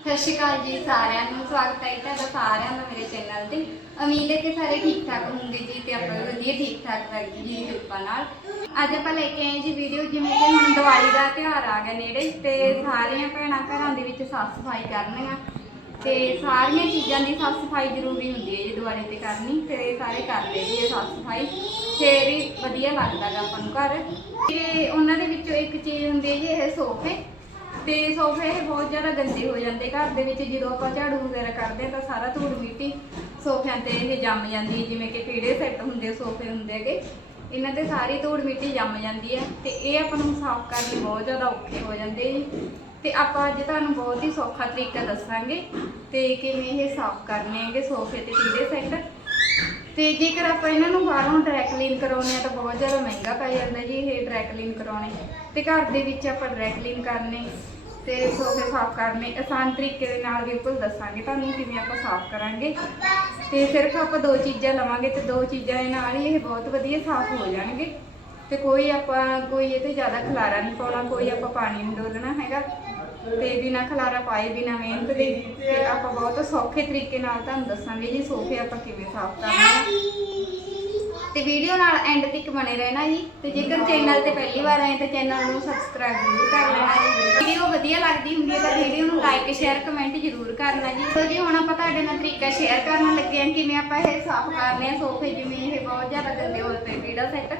ਸਤਿ ਸ਼੍ਰੀ ਅਕਾਲ ਜੀ ਸਾਰਿਆਂ ਨੂੰ, ਸਵਾਗਤ ਹੈ ਤੁਹਾਡਾ ਸਾਰਿਆਂ ਦਾ ਮੇਰੇ ਚੈਨਲ ਤੇ। ਉਮੀਦ ਹੈ ਕਿ ਸਾਰੇ ਠੀਕ ਠਾਕ ਹੋਣਗੇ ਜੀ ਤੇ ਆਪਾਂ ਵੀ ਵਧੀਆ ਠੀਕ ਠਾਕ ਰਹਿੰਦੇ ਜੀ ਕਿਰਪਾ ਨਾਲ। ਅੱਜ ਆਪਾਂ ਲੈ ਕੇ ਆਏ ਜੀ ਵੀਡੀਓ ਜਿਵੇਂ ਕਿ ਹੁਣ ਦੀਵਾਲੀ ਦਾ ਤਿਉਹਾਰ ਆ ਗਿਆ ਨੇੜੇ, ਤੇ ਸਾਰੀਆਂ ਭੈਣਾਂ ਘਰਾਂ ਦੇ ਵਿੱਚ ਸਾਫ਼ ਸਫ਼ਾਈ ਕਰਨੀਆਂ ਤੇ ਸਾਰੀਆਂ ਚੀਜ਼ਾਂ ਦੀ ਸਾਫ਼ ਸਫ਼ਾਈ ਜ਼ਰੂਰੀ ਹੁੰਦੀ ਹੈ ਜੀ ਦੀਵਾਲੀ ਤੇ ਕਰਨੀ, ਤੇ ਸਾਰੇ ਕਰਦੇ ਵੀ ਇਹ ਸਾਫ਼ ਸਫ਼ਾਈ। ਫੇਰ ਹੀ ਵਧੀਆ ਲੱਗਦਾ ਗਾ ਆਪਾਂ ਨੂੰ ਘਰ। ਤੇ ਉਹਨਾਂ ਦੇ ਵਿੱਚੋਂ ਇੱਕ ਚੀਜ਼ ਹੁੰਦੀ ਹੈ ਜੀ, ਇਹ ਸੋਫੇ। ਤੇ ਸੋਫੇ ਇਹ ਬਹੁਤ ਜ਼ਿਆਦਾ ਗੰਦੇ ਹੋ ਜਾਂਦੇ। ਘਰ ਦੇ ਵਿੱਚ ਜਦੋਂ ਆਪਾਂ ਝਾੜੂ ਵਗੈਰਾ ਕਰਦੇ ਹਾਂ ਤਾਂ ਸਾਰਾ ਧੂੜ ਮਿੱਟੀ ਸੋਫਿਆਂ ਤੇ ਇਹ ਜੰਮ ਜਾਂਦੀ ਹੈ, ਜਿਵੇਂ ਕਿ ਕੀੜੇ ਸੈੱਟ ਹੁੰਦੇ, ਸੋਫੇ ਹੁੰਦੇ ਹੈਗੇ। ਇਹਨਾਂ ਤੇ ਸਾਰੀ ਧੂੜ ਮਿੱਟੀ ਜੰਮ ਜਾਂਦੀ ਹੈ ਤੇ ਇਹ ਆਪਾਂ ਨੂੰ ਸਾਫ਼ ਕਰਨ ਲਈ ਬਹੁਤ ਜ਼ਿਆਦਾ ਔਖੇ ਹੋ ਜਾਂਦੇ ਜੀ। ਤੇ ਆਪਾਂ ਅੱਜ ਤੁਹਾਨੂੰ ਬਹੁਤ ਹੀ ਸੌਖਾ ਤਰੀਕਾ ਦੱਸਾਂਗੇ ਤੇ ਕਿਵੇਂ ਇਹ ਸਾਫ਼ ਕਰਨੇ ਹੈਗੇ ਸੋਫੇ ਤੇ ਕੀੜੇ ਸੈੱਟ। ਤੇ ਜੇਕਰ ਆਪਾਂ ਇਹਨਾਂ ਨੂੰ ਬਾਹਰੋਂ ਡਰਾਈ ਕਲੀਨ ਕਰਾਉਣੇ ਆ ਤਾਂ ਬਹੁਤ ਜ਼ਿਆਦਾ ਮਹਿੰਗਾ ਪੈ ਜਾਂਦਾ ਜੀ ਇਹ ਡਰਾਈ ਕਲੀਨ ਕਰਾਉਣੇ। ਤੇ ਘਰ ਦੇ ਵਿੱਚ ਆਪਾਂ ਡਰਾਈ ਕਲੀਨ ਕਰਨੇ। ਤੇ ਸੋਫੇ ਸਾਫ਼ ਕਰਨੇ, ਆਸਾਨ ਤਰੀਕੇ ਦੇ ਨਾਲ ਬਿਲਕੁਲ ਦੱਸਾਂਗੇ ਤੁਹਾਨੂੰ ਕਿਵੇਂ ਆਪਾਂ ਸਾਫ਼ ਕਰਾਂਗੇ। ਤੇ ਸਿਰਫ ਆਪਾਂ ਦੋ ਚੀਜ਼ਾਂ ਲਵਾਂਗੇ ਤੇ ਦੋ ਚੀਜ਼ਾਂ ਦੇ ਨਾਲ ਹੀ ਇਹ ਬਹੁਤ ਵਧੀਆ ਸਾਫ਼ ਹੋ ਜਾਣਗੇ। ਤੇ ਕੋਈ ਆਪਾਂ, ਕੋਈ ਇਹ ਤੇ ਜ਼ਿਆਦਾ ਖਲਾਰਾ ਨਹੀਂ ਪਾਉਣਾ, ਕੋਈ ਆਪਾਂ ਪਾਣੀ ਨਹੀਂ ਡੋਲਣਾ ਹੈਗਾ। ਤੇ ਬਿਨਾ ਖਲਾਰਾ ਪਾਏ, ਬਿਨਾ ਮਿਹਨਤ ਦੇ, ਤੇ ਆਪਾਂ ਬਹੁਤ ਸੌਖੇ ਤਰੀਕੇ ਨਾਲ ਤੁਹਾਨੂੰ ਦੱਸਾਂਗੇ ਜੀ ਸੋਫੇ ਆਪਾਂ ਕਿਵੇਂ ਸਾਫ਼ ਕਰਨੇ ਤੇ ਵੀਡੀਓ ਨਾਲ ਐਂਡ ਤੱਕ ਬਣੇ ਰਹਿਣਾ ਜੀ। ਤੇ ਜੇਕਰ ਚੈਨਲ ਤੇ ਪਹਿਲੀ ਵਾਰ ਆਏ ਤਾਂ ਚੈਨਲ ਨੂੰ ਸਬਸਕ੍ਰਾਈਬ ਜ਼ਰੂਰ ਕਰ ਲੈਣਾ ਜੀ। ਵੀਡੀਓ ਵਧੀਆ ਲੱਗਦੀ ਹੁੰਦੀ ਹੈ ਤਾਂ ਵੀਡੀਓ ਨੂੰ ਲਾਈਕ ਸ਼ੇਅਰ ਕਮੈਂਟ ਜ਼ਰੂਰ ਕਰਨਾ ਜੀ। ਸੋ ਜੀ, ਹੁਣ ਆਪਾਂ ਤੁਹਾਡੇ ਨਾਲ ਤਰੀਕਾ ਸ਼ੇਅਰ ਕਰਨ ਲੱਗੇ ਹਾਂ, ਕਿਵੇਂ ਆਪਾਂ ਇਹ ਸਾਫ਼ ਕਰਨੇ ਆ ਸੋਫੇ ਜਿਵੇਂ ਇਹ ਬਹੁਤ ਜ਼ਿਆਦਾ ਗੰਦੇ ਹੋਏ ਪਏ ਵੀੜਾ ਸੈੱਟ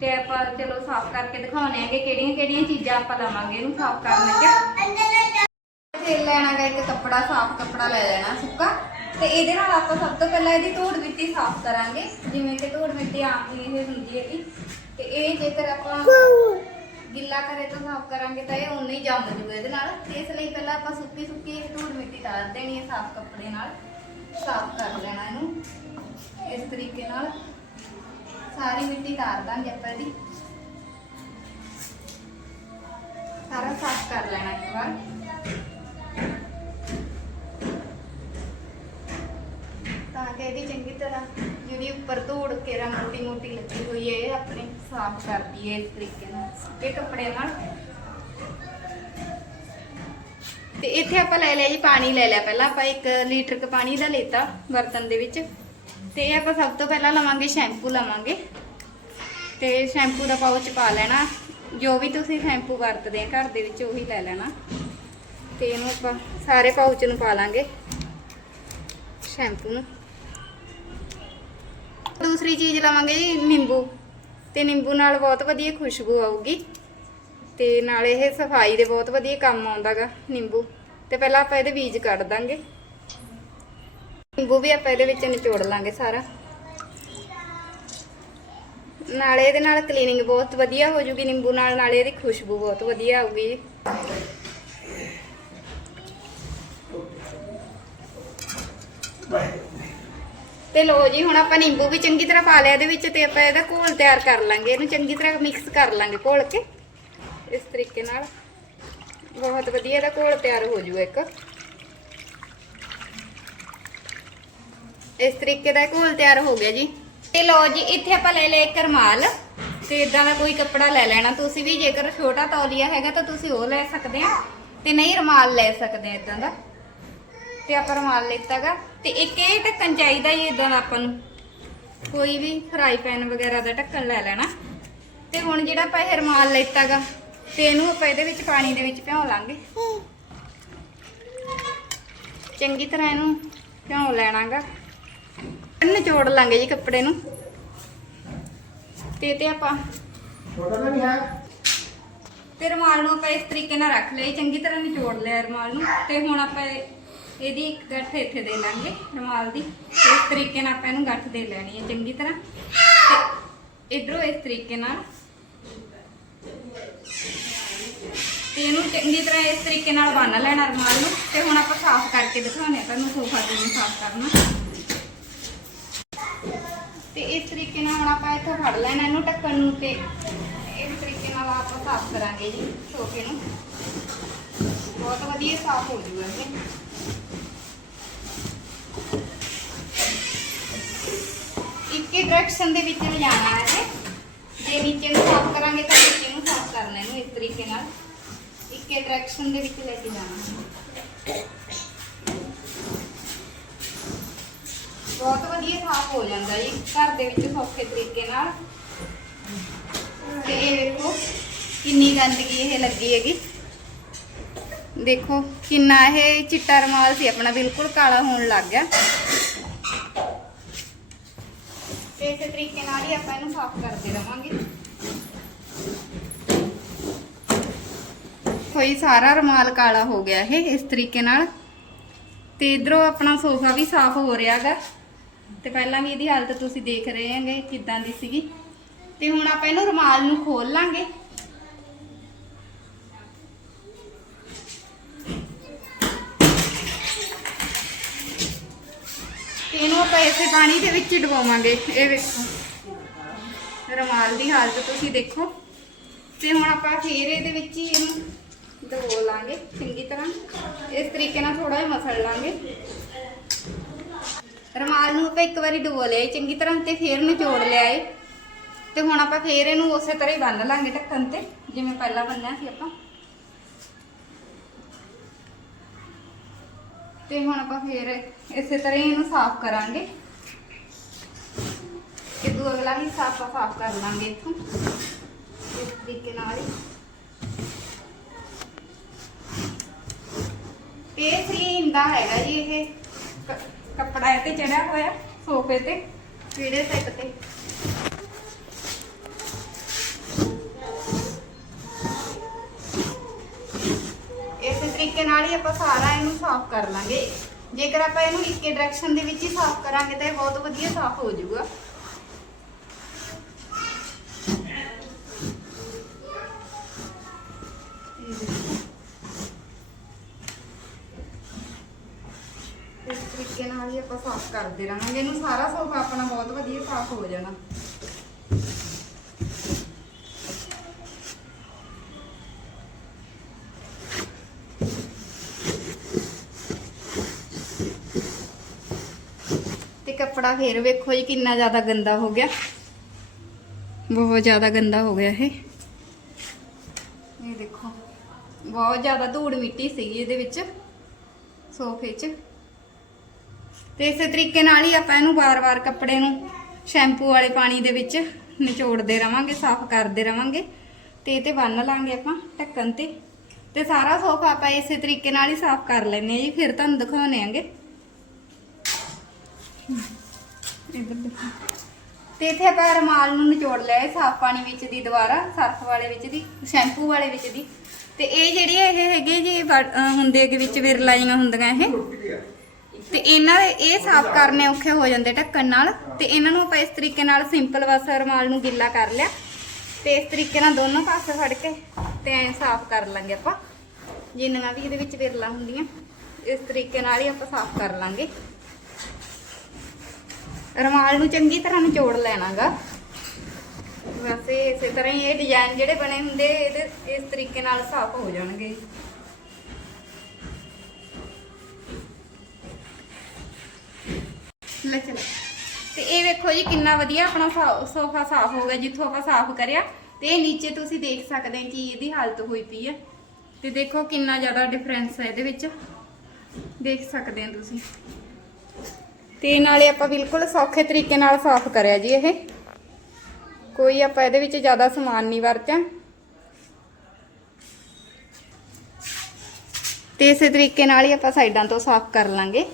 ਤੇ ਆਪਾਂ ਚਲੋ ਸਾਫ਼ ਕਰਕੇ ਦਿਖਾਉਣੇ ਆ ਕਿਹੜੀਆਂ ਕਿਹੜੀਆਂ ਚੀਜ਼ਾਂ ਆਪਾਂ ਲਵਾਂਗੇ ਇਹਨੂੰ ਸਾਫ਼ ਕਰਨ ਲੱਗੇ ਫਿਰ ਲੈਣਾ ਗਾ, ਇੱਕ ਕੱਪੜਾ, ਸਾਫ਼ ਕੱਪੜਾ ਲੈ ਲੈਣਾ ਸੁੱਕਾ। ਤੇ ਇਹਦੇ ਨਾਲ ਆਪਾਂ ਸਭ ਤੋਂ ਪਹਿਲਾਂ ਇਹਦੀ ਧੂੜ ਮਿੱਟੀ ਸਾਫ਼ ਕਰਾਂਗੇ। ਜਿਵੇਂ ਕਿ ਧੂੜ ਮਿੱਟੀ ਆਮ ਹੀ ਇਹ ਹੁੰਦੀ ਹੈਗੀ। ਤੇ ਇਹ ਜੇਕਰ ਆਪਾਂ ਗਿੱਲਾ ਕਰੇ ਤੋਂ ਸਾਫ਼ ਕਰਾਂਗੇ ਤਾਂ ਇਹ ਉਨਾ ਹੀ ਜੰਮ ਜੂਗਾ ਇਹਦੇ ਨਾਲ। ਤੇ ਇਸ ਲਈ ਪਹਿਲਾਂ ਆਪਾਂ ਸੁੱਕੀ ਸੁੱਕੀ ਇਹ ਧੂੜ ਮਿੱਟੀ ਤਾਰ ਦੇਣੀ ਹੈ ਸਾਫ਼ ਕੱਪੜੇ ਨਾਲ। ਸਾਫ਼ ਕਰ ਲੈਣਾ ਇਹਨੂੰ। ਇਸ ਤਰੀਕੇ ਨਾਲ ਸਾਰੀ ਮਿੱਟੀ ਤਾਰ ਦਾਂਗੇ ਆਪਾਂ ਇਹਦੀ। ਸਾਰਾ ਸਾਫ਼ ਕਰ ਲੈਣਾ ਇੱਕ ਵਾਰ ਤਾਂ ਕਿ ਇਹਦੀ ਚੰਗੀ ਤਰ੍ਹਾਂ ਜਿਹੜੀ ਉੱਪਰ ਧੂੜ ਕੇਰਾ ਮੋਟੀ ਮੋਟੀ ਲੱਗੀ ਹੋਈ ਹੈ, ਇਹ ਆਪਣੇ ਸਾਫ਼ ਕਰਦੀ ਹੈ ਇਸ ਤਰੀਕੇ ਨਾਲ, ਸੁੱਕੇ ਕੱਪੜੇ ਨਾਲ। ਤੇ ਇੱਥੇ ਆਪਾਂ ਲੈ ਲਿਆ ਜੀ ਪਾਣੀ ਲੈ ਲਿਆ ਪਹਿਲਾਂ, ਆਪਾਂ 1 ਲੀਟਰ ਕ ਪਾਣੀ ਦਾ ਲੇਤਾ ਬਰਤਨ ਦੇ ਵਿੱਚ। ਤੇ ਇਹ ਆਪਾਂ ਸਭ ਤੋਂ ਪਹਿਲਾਂ ਲਵਾਂਗੇ ਸ਼ੈਂਪੂ ਲਵਾਂਗੇ। ਤੇ ਸ਼ੈਂਪੂ ਦਾ ਪਾਊਚ ਪਾ ਲੈਣਾ। ਜੋ ਵੀ ਤੁਸੀਂ ਸ਼ੈਂਪੂ ਵਰਤਦੇ ਆ ਘਰ ਦੇ ਵਿੱਚ, ਉਹੀ ਲੈ ਲੈਣਾ। ਤੇ ਇਹਨੂੰ ਆਪਾਂ ਸਾਰੇ ਪਾਉਚ ਨੂੰ ਪਾ ਲਾਂਗੇ। ਸ਼ੈਂਪੂ ਨੂੰ। ਦੂਸਰੀ ਚੀਜ਼ ਲਵਾਂਗੇ ਨਿੰਬੂ। ਤੇ ਨਿੰਬੂ ਨਾਲ ਬਹੁਤ ਵਧੀਆ ਖੁਸ਼ਬੂ ਆਊਗੀ। ਤੇ ਨਾਲ ਇਹ ਸਫ਼ਾਈ ਦੇ ਬਹੁਤ ਵਧੀਆ ਕੰਮ ਆਉਂਦਾਗਾ, ਨਿੰਬੂ। ਤੇ ਪਹਿਲਾਂ ਆਪਾਂ ਇਹਦੇ ਬੀਜ ਕੱਢ ਦਾਂਗੇ। ਨਿੰਬੂ ਵੀ ਆਪਾਂ ਇਹਦੇ ਵਿੱਚ ਨਿਚੋੜ ਲਾਂਗੇ ਸਾਰਾ। ਨਾਲੇ ਇਹਦੇ ਨਾਲ ਕਲੀਨਿੰਗ ਬਹੁਤ ਵਧੀਆ ਹੋ ਜੂਗੀ ਨਿੰਬੂ ਨਾਲ, ਨਾਲੇ ਇਹਦੀ ਖੁਸ਼ਬੂ ਬਹੁਤ ਵਧੀਆ ਆਊਗੀ। ਤੇ ਲੋ ਜੀ, ਹੁਣ ਆਪਾਂ ਨਿੰਬੂ ਵੀ ਚੰਗੀ ਤਰ੍ਹਾਂ ਪਾ ਲਿਆ ਇਹਦੇ ਵਿੱਚ ਤੇ ਆਪਾਂ ਇਹਦਾ ਘੋਲ ਤਿਆਰ ਕਰ ਲਾਂਗੇ। ਇਹਨੂੰ ਚੰਗੀ ਤਰ੍ਹਾਂ ਮਿਕਸ ਕਰ ਲਾਂਗੇ ਘੋਲ ਕੇ। ਇਸ ਤਰੀਕੇ ਨਾਲ ਬਹੁਤ ਵਧੀਆ ਇਹਦਾ ਘੋਲ ਤਿਆਰ ਹੋ ਜੂਗਾ ਇੱਕ। ਇਸ ਤਰੀਕੇ ਦਾ ਘੋਲ ਤਿਆਰ ਹੋ ਗਿਆ ਜੀ। ਤੇ ਲੋ ਜੀ, ਇੱਥੇ ਆਪਾਂ ਲੈ ਲਏ ਇੱਕ ਰਮਾਲ। ਤੇ ਇਦਾਂ ਦਾ ਕੋਈ ਕੱਪੜਾ ਲੈ ਲੈਣਾ। ਤੁਸੀਂ ਵੀ ਜੇਕਰ ਛੋਟਾ ਤੌਲੀਆ ਹੈਗਾ ਤਾਂ ਤੁਸੀਂ ਉਹ ਲੈ ਸਕਦੇ ਆ। ਤੇ ਨਹੀਂ ਰਮਾਲ ਲੈ ਸਕਦੇ ਆ ਇਦਾਂ ਦਾ। ਤੇ ਆਪਾਂ ਰਮਾਲ ਲੈਤਾਗਾ। ਤੇ ਇੱਕ ਇਹ ਢੱਕਣ ਚਾਹੀਦਾ ਹੀ ਇਦਾਂ ਦਾ ਆਪਾਂ ਨੂੰ। ਕੋਈ ਵੀ ਫਰਾਈ ਪੈਨ ਵਗੈਰਾ ਦਾ ਢੱਕਣ ਲੈ ਲੈਣਾ। ਤੇ ਹੁਣ ਜਿਹੜਾ ਆਪਾਂ ਇਹ ਰਮਾਲ ਲੈਤਾਗਾ ਤੇ ਇਹਨੂੰ ਆਪਾਂ ਇਹਦੇ ਵਿੱਚ ਪਾਣੀ ਦੇ ਵਿੱਚ ਭਿਉਂ ਲਾਂਗੇ। ਚੰਗੀ ਤਰ੍ਹਾਂ ਇਹਨੂੰ ਭਿਉਂ ਲੈਣਾਗਾ। ਨਿਚੋੜ ਲਾਂਗੇ ਜੀ ਕੱਪੜੇ ਨੂੰ। ਤੇ ਤੇ ਆਪਾਂ ਤੇ ਰਮਾਲ ਨੂੰ ਆਪਾਂ ਇਸ ਤਰੀਕੇ ਨਾਲ ਰੱਖ ਲਿਆ ਚੰਗੀ ਤਰ੍ਹਾਂ ਨਿਚੋੜ ਲਿਆ ਰਮਾਲ ਨੂੰ। ਤੇ ਹੁਣ ਆਪਾਂ ਇਹਦੀ ਇੱਕ ਗੱਠ ਇੱਥੇ ਦੇ ਲਾਂਗੇ, ਰੁਮਾਲ ਦੀ। ਇਸ ਤਰੀਕੇ ਨਾਲ ਆਪਾਂ ਇਹਨੂੰ ਗੱਠ ਦੇ ਲੈਣੀ ਹੈ, ਚੰਗੀ ਤਰ੍ਹਾਂ। ਤੇ ਇਧਰੋਂ ਇਸ ਤਰੀਕੇ ਨਾਲ। ਤੇ ਇਹਨੂੰ ਚੰਗੀ ਤਰ੍ਹਾਂ ਇਸ ਤਰੀਕੇ ਨਾਲ ਬੰਨ ਲੈਣਾ ਰਮਾਲ ਨੂੰ। ਤੇ ਹੁਣ ਆਪਾਂ ਸਾਫ਼ ਕਰਕੇ ਦਿਖਾਉਂਦੇ ਆ ਤੁਹਾਨੂੰ ਸੋਫਾ ਕਿਵੇਂ ਸਾਫ਼ ਕਰਨਾ। ਤੇ ਇਸ ਤਰੀਕੇ ਨਾਲ ਹੁਣ ਆਪਾਂ ਇੱਥੋਂ ਫੜ ਲੈਣਾ ਇਹਨੂੰ ਢੱਕਣ ਨੂੰ ਤੇ ਇਸ ਤਰੀਕੇ ਨਾਲ ਆਪਾਂ ਸਾਫ਼ ਕਰਾਂਗੇ ਜੀ ਸੋਫੇ ਨੂੰ। ਬਹੁਤ ਵਧੀਆ ਸਾਫ਼ ਹੋ ਜੂਗਾ ਇਹ। ਡਾਇਰੈਕਸ਼ਨ ਦੇ ਵਿੱਚ ਲਿਜਾਣਾ ਹੈ ਇਹ ਜੇ ਨੀਚੇ ਨੂੰ ਸਾਫ਼ ਕਰਾਂਗੇ ਤਾਂ ਨੀਚੇ ਨੂੰ ਸਾਫ਼ ਕਰਨਾ ਇਹਨੂੰ ਇਸ ਤਰੀਕੇ ਨਾਲ। ਇੱਕੇ ਡਾਇਰੈਕਸ਼ਨ ਦੇ ਵਿੱਚ ਲੈ ਕੇ ਜਾਣਾ ਬਹੁਤ ਵਧੀਆ ਸਾਫ਼ ਹੋ ਜਾਂਦਾ ਜੀ। ਘਰ ਦੇ ਵਿੱਚ ਸੌਖੇ ਤਰੀਕੇ ਨਾਲ। ਤੇ ਇਹ ਦੇਖੋ ਕਿੰਨੀ ਗੰਦਗੀ ਇਹ ਲੱਗੀ ਹੈਗੀ। ਦੇਖੋ ਕਿੰਨਾ ਇਹ ਚਿੱਟਾ ਰਮਾਲ ਸੀ, ਆਪਣਾ ਬਿਲਕੁਲ ਕਾਲਾ ਹੋਣ ਲੱਗ ਗਿਆ। ਤੇ ਇਸੇ ਤਰੀਕੇ ਨਾਲ ਹੀ ਆਪਾਂ ਇਹਨੂੰ ਸਾਫ਼ ਕਰਦੇ ਰਵਾਂਗੇ। ਕੋਈ ਸਾਰਾ ਰਮਾਲ ਕਾਲਾ ਹੋ ਗਿਆ ਇਹ, ਇਸ ਤਰੀਕੇ ਨਾਲ। ਤੇ ਇਧਰੋਂ ਆਪਣਾ ਸੋਫਾ ਵੀ ਸਾਫ਼ ਹੋ ਰਿਹਾਗਾ ਤੇ ਪਹਿਲਾਂ ਵੀ ਇਹਦੀ ਹਾਲਤ ਤੁਸੀਂ ਦੇਖ ਰਹੇ ਹੈਗੇ ਕਿਦਾਂ ਦੀ ਸੀਗੀ। ਤੇ ਹੁਣ ਆਪਾਂ ਇਹਨੂੰ ਰਮਾਲ ਨੂੰ ਖੋਲ ਲਾਂਗੇ। ਤੇ ਇਹਨੂੰ ਆਪਾਂ ਇਸੇ ਪਾਣੀ ਦੇ ਵਿੱਚ ਹੀ ਡਵਾਵਾਂਗੇ ਇਹ ਵੇਖੋ। ਰਮਾਲ ਦੀ ਹਾਲਤ ਤੁਸੀਂ ਦੇਖੋ। ਤੇ ਹੁਣ ਆਪਾਂ ਫੇਰ ਇਹਦੇ ਵਿੱਚ ਹੀ ਇਹਨੂੰ ਡਬੋ ਲਾਂਗੇ ਚੰਗੀ ਤਰ੍ਹਾਂ। ਇਸ ਤਰੀਕੇ ਨਾਲ ਥੋੜਾ ਜਿਹਾ ਮਸਲ ਲਾਂਗੇ। ਰਮਾਲ ਨੂੰ ਆਪਾਂ ਇੱਕ ਵਾਰੀ ਡਬੋ ਲਿਆ ਚੰਗੀ ਤਰ੍ਹਾਂ ਤੇ ਫੇਰ ਨਿਚੋੜ ਲਿਆ ਏ। ਤੇ ਹੁਣ ਆਪਾਂ ਫੇਰ ਇਹਨੂੰ ਉਸੇ ਤਰ੍ਹਾਂ ਹੀ ਬੰਨ ਲਾਂਗੇ ਢੱਕਣ ਤੇ, ਜਿਵੇਂ ਪਹਿਲਾਂ ਬੰਨਿਆ ਸੀ ਆਪਾਂ। ਤੇ ਹੁਣ ਆਪਾਂ ਫੇਰ ਇਸੇ ਤਰ੍ਹਾਂ ਹੀ ਇਹਨੂੰ ਸਾਫ਼ ਕਰਾਂਗੇ। ਇਹ ਅਗਲਾ ਹਿੱਸਾ ਆਪਾਂ ਸਾਫ਼ ਕਰ ਲਾਂਗੇ ਇੱਥੋਂ, ਇਸ ਤਰੀਕੇ ਨਾਲ ਹੀ। ਇਹ ਸੀਨ ਦਾ ਹੈਗਾ ਜੀ ਇਹ ਕੱਪੜਾ ਇਹ ਤੇ ਚੜਿਆ ਹੋਇਆ, ਸੋਫੇ ਤੇ ਪੀੜੇ ਸੈੱਟ ਤੇ। ਤਰੀਕੇ ਨਾਲ ਹੀ ਆਪਾਂ ਸਾਰਾ ਇਹਨੂੰ ਸਾਫ਼ ਕਰ ਲਾਂਗੇ। ਜੇਕਰ ਆਪਾਂ ਇਹਨੂੰ ਇੱਕੇ ਡਾਇਰੈਕਸ਼ਨ ਦੇ ਵਿੱਚ ਹੀ ਸਾਫ਼ ਕਰਾਂਗੇ ਤਾਂ ਇਹ ਬਹੁਤ ਵਧੀਆ ਸਾਫ਼ ਹੋ ਜਾਊਗਾ। ਇਸ ਤਰੀਕੇ ਨਾਲ ਹੀ ਆਪਾਂ ਸਾਫ਼ ਕਰਦੇ ਰਹਾਂਗੇ। ਇਹਨੂੰ ਸਾਰਾ ਸੋਫਾ ਆਪਣਾ ਬਹੁਤ ਵਧੀਆ ਸਾਫ਼ ਹੋ ਜਾਣਾ ਤੇ ਕੱਪੜਾ ਫੇਰ ਵੇਖੋ ਜੀ ਕਿੰਨਾ ਜ਼ਿਆਦਾ ਗੰਦਾ ਹੋ ਗਿਆ। ਬਹੁਤ ਜ਼ਿਆਦਾ ਗੰਦਾ ਹੋ ਗਿਆ ਇਹ। ਇਹ ਦੇਖੋ, ਬਹੁਤ ਜ਼ਿਆਦਾ ਧੂੜ ਮਿੱਟੀ ਸੀਗੀ ਇਹਦੇ ਵਿੱਚ, ਸੋਫੇ 'ਚ। ਤੇ ਇਸੇ ਤਰੀਕੇ ਨਾਲ ਹੀ ਆਪਾਂ ਇਹਨੂੰ ਵਾਰ-ਵਾਰ ਕੱਪੜੇ ਨੂੰ ਸ਼ੈਂਪੂ ਵਾਲੇ ਪਾਣੀ ਦੇ ਵਿੱਚ ਨਿਚੋੜਦੇ ਰਵਾਂਗੇ, ਸਾਫ਼ ਕਰਦੇ ਰਵਾਂਗੇ। ਤੇ ਇਹ ਤੇ ਬੰਨ ਲਾਂਗੇ ਆਪਾਂ ਢੱਕਣ ਤੇ। ਤੇ ਸਾਰਾ ਸੋਫਾ ਆਪਾਂ ਇਸੇ ਤਰੀਕੇ ਨਾਲ ਹੀ ਸਾਫ਼ ਕਰ ਲੈਨੇ ਆ ਜੀ, ਫਿਰ ਤੁਹਾਨੂੰ ਦਿਖਾਉਣੇ ਆਂਗੇ ਇੱਧਰ ਦੇਖੋ। ਤੇ ਇੱਥੇ ਆਪਾਂ ਰਮਾਲ ਨੂੰ ਨਿਚੋੜ ਲਿਆ ਹੈ ਸਾਫ਼ ਪਾਣੀ ਵਿੱਚ ਦੀ ਦੁਬਾਰਾ ਸਰਫ ਵਾਲੇ ਵਿੱਚ ਦੀ, ਸ਼ੈਂਪੂ ਵਾਲੇ ਵਿੱਚ ਦੀ। ਤੇ ਇਹ ਜਿਹੜੀ ਇਹ ਹੈਗੇ ਜੀ ਹੁੰਦੇ ਹੈਗੇ ਵਿੱਚ ਵਿਰਲਾਈਆਂ ਹੁੰਦੀਆਂ ਇਹ। ਤੇ ਇਹਨਾਂ ਦੇ ਇਹ ਸਾਫ਼ ਕਰਨੇ ਔਖੇ ਹੋ ਜਾਂਦੇ ਢੱਕਣ ਨਾਲ। ਤੇ ਇਹਨਾਂ ਨੂੰ ਆਪਾਂ ਇਸ ਤਰੀਕੇ ਨਾਲ ਸਿੰਪਲ ਬਸ ਰਮਾਲ ਨੂੰ ਗਿੱਲਾ ਕਰ ਲਿਆ। ਤੇ ਇਸ ਤਰੀਕੇ ਨਾਲ ਦੋਨੋਂ ਪਾਸੇ ਫੜ ਕੇ ਤੇ ਐਂ ਸਾਫ਼ ਕਰ ਲਾਂਗੇ ਆਪਾਂ। ਜਿੰਨੀਆਂ ਵੀ ਇਹਦੇ ਵਿੱਚ ਵਿਰਲਾ ਹੁੰਦੀਆਂ, ਇਸ ਤਰੀਕੇ ਨਾਲ ਹੀ ਆਪਾਂ ਸਾਫ਼ ਕਰ ਲਾਂਗੇ। ਰਮਾਲ ਨੂੰ ਚੰਗੀ ਤਰ੍ਹਾਂ ਨਿਚੋੜ ਲੈਣਾਗਾ। ਵੈਸੇ ਇਸੇ ਤਰ੍ਹਾਂ ਹੀ ਇਹ ਡਿਜ਼ਾਈਨ ਜਿਹੜੇ ਬਣੇ ਹੁੰਦੇ, ਇਹਦੇ ਇਸ ਤਰੀਕੇ ਨਾਲ ਸਾਫ਼ ਹੋ ਜਾਣਗੇ। ਲੈ ਚਲੋ। ਤੇ ਇਹ ਵੇਖੋ ਜੀ ਕਿੰਨਾ ਵਧੀਆ ਆਪਣਾ ਸੋਫਾ ਸਾਫ਼ ਹੋ ਗਿਆ, ਜਿੱਥੋਂ ਆਪਾਂ ਸਾਫ਼ ਕਰਿਆ। ਤੇ ਇਹ ਨੀਚੇ ਤੁਸੀਂ ਦੇਖ ਸਕਦੇ ਹੋ ਕਿ ਇਹਦੀ ਹਾਲਤ ਹੋਈ ਪਈ ਹੈ ਤੇ ਦੇਖੋ ਕਿੰਨਾ ਜ਼ਿਆਦਾ ਡਿਫਰੈਂਸ ਹੈ ਇਹਦੇ ਵਿੱਚ। ਦੇਖ ਸਕਦੇ ਹੋ ਤੁਸੀਂ। ਤੇ ਨਾਲੇ ਆਪਾਂ ਬਿਲਕੁਲ ਸੌਖੇ ਤਰੀਕੇ ਨਾਲ ਸਾਫ਼ ਕਰਿਆ ਜੀ ਇਹ। ਕੋਈ ਆਪਾਂ ਇਹਦੇ ਵਿੱਚ ਜ਼ਿਆਦਾ ਸਮਾਨ ਨਹੀਂ ਵਰਤਿਆ। ਤੇ ਇਸੇ ਤਰੀਕੇ ਨਾਲ ਹੀ ਆਪਾਂ ਸਾਈਡਾਂ ਤੋਂ ਸਾਫ਼ ਕਰ ਲਾਂਗੇ।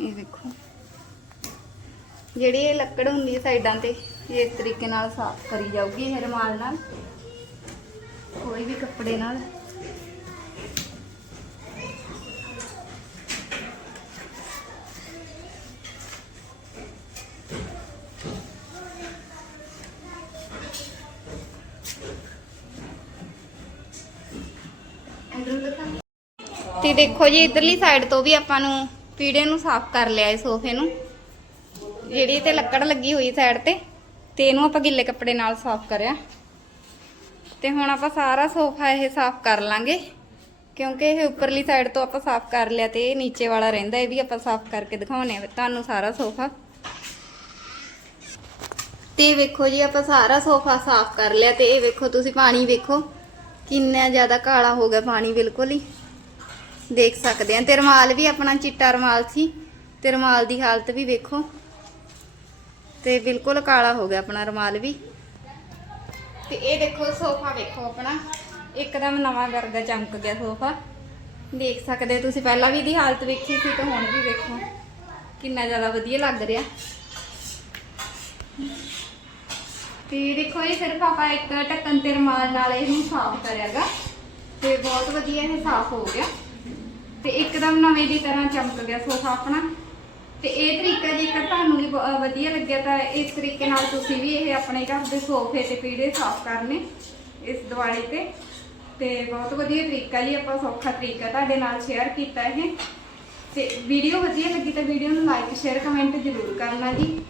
ਇਹ ਦੇਖੋ। ਜਿਹੜੀ ਇਹ ਲੱਕੜ ਹੁੰਦੀ ਹੈ ਸਾਈਡਾਂ ਤੇ ਇਸ ਤਰੀਕੇ ਨਾਲ ਸਾਫ਼ ਕਰੀ ਜਾਊਗੀ ਇਹ ਰੁਮਾਲ ਨਾਲ। ਕੋਈ ਵੀ ਕੱਪੜੇ ਨਾਲ। ਤੇ ਦੇਖੋ ਜੀ, ਇਧਰਲੀ ਸਾਈਡ ਤੋਂ ਵੀ ਆਪਾਂ ਨੂੰ ਪੀੜੇ ਨੂੰ ਸਾਫ਼ ਕਰ ਲਿਆ ਇਹ ਸੋਫੇ ਨੂੰ। ਜਿਹੜੀ ਤੇ ਲੱਕੜ ਲੱਗੀ ਹੋਈ ਸਾਈਡ ਤੇ ਤੇ ਇਹਨੂੰ ਆਪਾਂ ਗਿੱਲੇ ਕੱਪੜੇ ਨਾਲ ਸਾਫ਼ ਕਰਿਆ। ਤੇ ਹੁਣ ਆਪਾਂ ਸਾਰਾ ਸੋਫਾ ਇਹ ਸਾਫ਼ ਕਰ ਲਾਂਗੇ, ਕਿਉਂਕਿ ਇਹ ਉੱਪਰਲੀ ਸਾਈਡ ਤੋਂ ਆਪਾਂ ਸਾਫ਼ ਕਰ ਲਿਆ ਤੇ ਇਹ ਨੀਚੇ ਵਾਲਾ ਰਹਿੰਦਾ, ਇਹ ਵੀ ਆਪਾਂ ਸਾਫ਼ ਕਰਕੇ ਦਿਖਾਉਣੇ ਆ ਤੁਹਾਨੂੰ ਸਾਰਾ ਸੋਫਾ। ਤੇ ਵੇਖੋ ਜੀ, ਆਪਾਂ ਸਾਰਾ ਸੋਫਾ ਸਾਫ਼ ਕਰ ਲਿਆ ਤੇ ਇਹ ਵੇਖੋ, ਤੁਸੀਂ ਪਾਣੀ ਵੇਖੋ, ਕਿੰਨਾ ਜ਼ਿਆਦਾ ਕਾਲਾ ਹੋ ਗਿਆ ਪਾਣੀ ਬਿਲਕੁਲ ਹੀ। ਦੇਖ ਸਕਦੇ ਆ ਤੇ ਰਮਾਲ ਵੀ ਆਪਣਾ ਚਿੱਟਾ ਰਮਾਲ ਸੀ। ਤੇ ਰਮਾਲ ਦੀ ਹਾਲਤ ਵੀ ਵੇਖੋ। ਤੇ ਬਿਲਕੁਲ ਕਾਲਾ ਹੋ ਗਿਆ ਆਪਣਾ ਰਮਾਲ ਵੀ। ਤੇ ਇਹ ਦੇਖੋ, ਸੋਫਾ ਵੇਖੋ ਆਪਣਾ। ਇੱਕਦਮ ਨਵਾਂ ਵਰਗਾ ਚਮਕ ਗਿਆ ਸੋਫਾ। ਦੇਖ ਸਕਦੇ ਹੋ ਤੁਸੀਂ, ਪਹਿਲਾਂ ਵੀ ਇਹਦੀ ਹਾਲਤ ਵੇਖੀ ਸੀ ਤੇ ਹੁਣ ਵੀ ਵੇਖੋ। ਕਿੰਨਾ ਜ਼ਿਆਦਾ ਵਧੀਆ ਲੱਗ ਰਿਹਾ। ਤੇ ਦੇਖੋ, ਇਹ ਸਿਰਫ ਆਪਾਂ ਇੱਕ ਢੱਕਣ ਤੇ ਰੁਮਾਲ ਨਾਲ ਇਹਨੂੰ ਸਾਫ਼ ਕਰਿਆਗਾ। ਤੇ ਬਹੁਤ ਵਧੀਆ ਇਹ ਸਾਫ਼ ਹੋ ਗਿਆ। ਤੇ ਇੱਕਦਮ ਨਵੇਂ ਦੀ ਤਰ੍ਹਾਂ ਚਮਕ ਗਿਆ ਸੋਫਾ ਆਪਣਾ। ਤੇ ਇਹ ਤਰੀਕਾ ਜੇਕਰ ਤੁਹਾਨੂੰ ਵੀ ਬ- ਵਧੀਆ ਲੱਗਿਆ ਤਾਂ ਇਸ ਤਰੀਕੇ ਨਾਲ ਤੁਸੀਂ ਵੀ ਇਹ ਆਪਣੇ ਘਰ ਦੇ ਸੋਫੇ ਤੇ ਪੀੜੇ ਸਾਫ਼ ਕਰਨੇ ਇਸ ਦਿਵਾਲੀ ਤੇ। ਤੇ ਬਹੁਤ ਵਧੀਆ ਤਰੀਕਾ ਜੀ, ਆਪਾਂ ਸੌਖਾ ਤਰੀਕਾ ਤੁਹਾਡੇ ਨਾਲ ਸ਼ੇਅਰ ਕੀਤਾ ਇਹ। ਤੇ ਵੀਡੀਓ ਵਧੀਆ ਲੱਗੀ ਤਾਂ ਵੀਡੀਓ ਨੂੰ ਲਾਈਕ ਸ਼ੇਅਰ ਕਮੈਂਟ ਜ਼ਰੂਰ ਕਰਨਾ ਜੀ।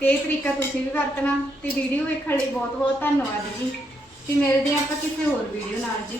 ਤੇ ਇਹ ਤਰੀਕਾ ਤੁਸੀਂ ਵੀ ਵਰਤਣਾ। ਤੇ ਵੀਡੀਓ ਵੇਖਣ ਲਈ ਬਹੁਤ ਬਹੁਤ ਧੰਨਵਾਦ ਜੀ। ਤੇ ਮਿਲਦੇ ਹਾਂ ਆਪਾਂ ਕਿਸੇ ਹੋਰ ਵੀਡੀਓ ਨਾਲ ਜੀ।